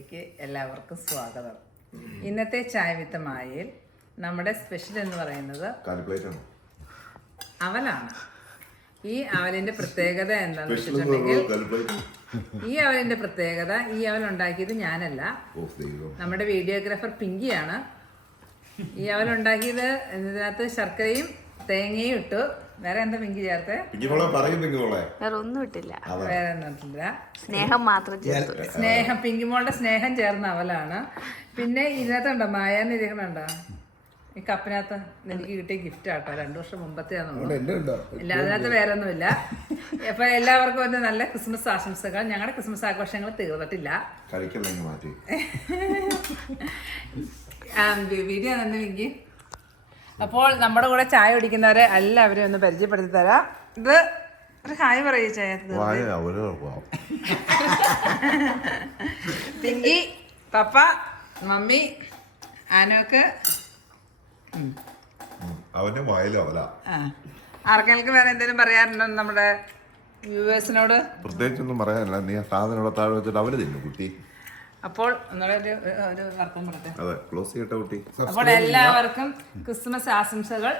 വ്ളോഗിലേക്ക് എല്ലാവർക്കും സ്വാഗതം. ഇന്നത്തെ ചായ വിത്ത് മായയിൽ നമ്മുടെ സ്പെഷ്യൽ എന്ന് പറയുന്നത് അവലാണ്. ഈ അവലിന്റെ പ്രത്യേകത എന്താണെന്ന് വെച്ചിട്ടുണ്ടെങ്കിൽ ഈ അവൽ ഉണ്ടാക്കിയത് ഞാനല്ല, നമ്മുടെ വീഡിയോഗ്രാഫർ പിങ്കിയാണ്. ഈ അവൽ ഉണ്ടാക്കിയത് ഇതിനകത്ത് ശർക്കരയും തേങ്ങയും ഇട്ടു. വേറെ എന്താ പിങ്കി ചേർത്ത്? വേറെ ഒന്നും ഇട്ടില്ല, വേറെ ഒന്നും ഇട്ടില്ല, സ്നേഹം മാത്രം ചേർത്തു. സ്നേഹം, പിങ്കിമോളുടെ സ്നേഹം ചേർന്ന അവലാണ്. പിന്നെ ഇതിനകത്തുണ്ടോ മായാന്ന് ഇരിക്കണുണ്ടോ? ഈ കപ്പിനകത്ത് എനിക്ക് കിട്ടിയ ഗിഫ്റ്റ് ആട്ടോ, 2 വർഷം മുമ്പത്തെ ഇല്ല, അതിനകത്ത് വേറെ ഒന്നുമില്ല. അപ്പൊ എല്ലാവർക്കും ഒരു നല്ല ക്രിസ്മസ് ആശംസകൾ. ഞങ്ങളുടെ ക്രിസ്മസ് ആഘോഷങ്ങൾ തീർന്നിട്ടില്ല. വീഡിയോ തന്നെ പിങ്കി. അപ്പോൾ നമ്മുടെ കൂടെ ചായ കുടിക്കുന്നവരെ എല്ലാവരും ഒന്ന് പരിചയപ്പെടുത്തി തരാം. ഇത് ഒരു ഹായ് പറയൂ ചായ. പിങ്കി, പപ്പ, മമ്മി, ആനോക്ക്. ആർക്കെങ്കിലും വേറെ എന്തെങ്കിലും പറയാറുണ്ടോ നമ്മുടെ വ്യൂവേഴ്സിനോട്? പ്രത്യേകിച്ചൊന്നും പറയാനില്ല. നീ സാധനം താഴെ വെച്ചിട്ട് അവര് തിന്നു കുട്ടി. അപ്പോൾ ഒരു വർത്തം പറയട്ടെ. കുട്ടി. അപ്പോൾ എല്ലാവർക്കും ക്രിസ്മസ് ആശംസകൾ.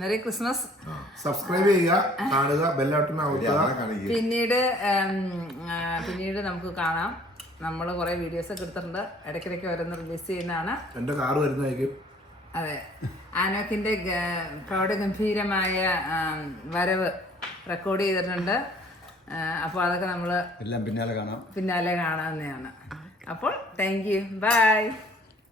Merry Christmas. സബ്സ്ക്രൈബ് ചെയ്യുക, കാണുക, ബെല്ലൈക്കൺ അമർത്തുക. പിന്നീട് നമുക്ക് കാണാം. നമ്മൾ കുറെ വീഡിയോസ് ഒക്കെ എടുത്തിട്ടുണ്ട്, ഇടയ്ക്കിടയ്ക്ക് ഓരോന്ന് റിലീസ് ചെയ്യുന്നതാണ്. എന്റെ കാറ് വരുന്നതായിരിക്കും. അതെ, ആനോക്കിന്റെ പ്രൗഢഗംഭീരമായ വരവ് റെക്കോർഡ് ചെയ്തിട്ടുണ്ട്. അപ്പോൾ അതൊക്കെ നമ്മൾ എല്ലാം പിന്നാലെ കാണാവുന്നതാണ്. അപ്പോൾ താങ്ക് യു, ബൈ.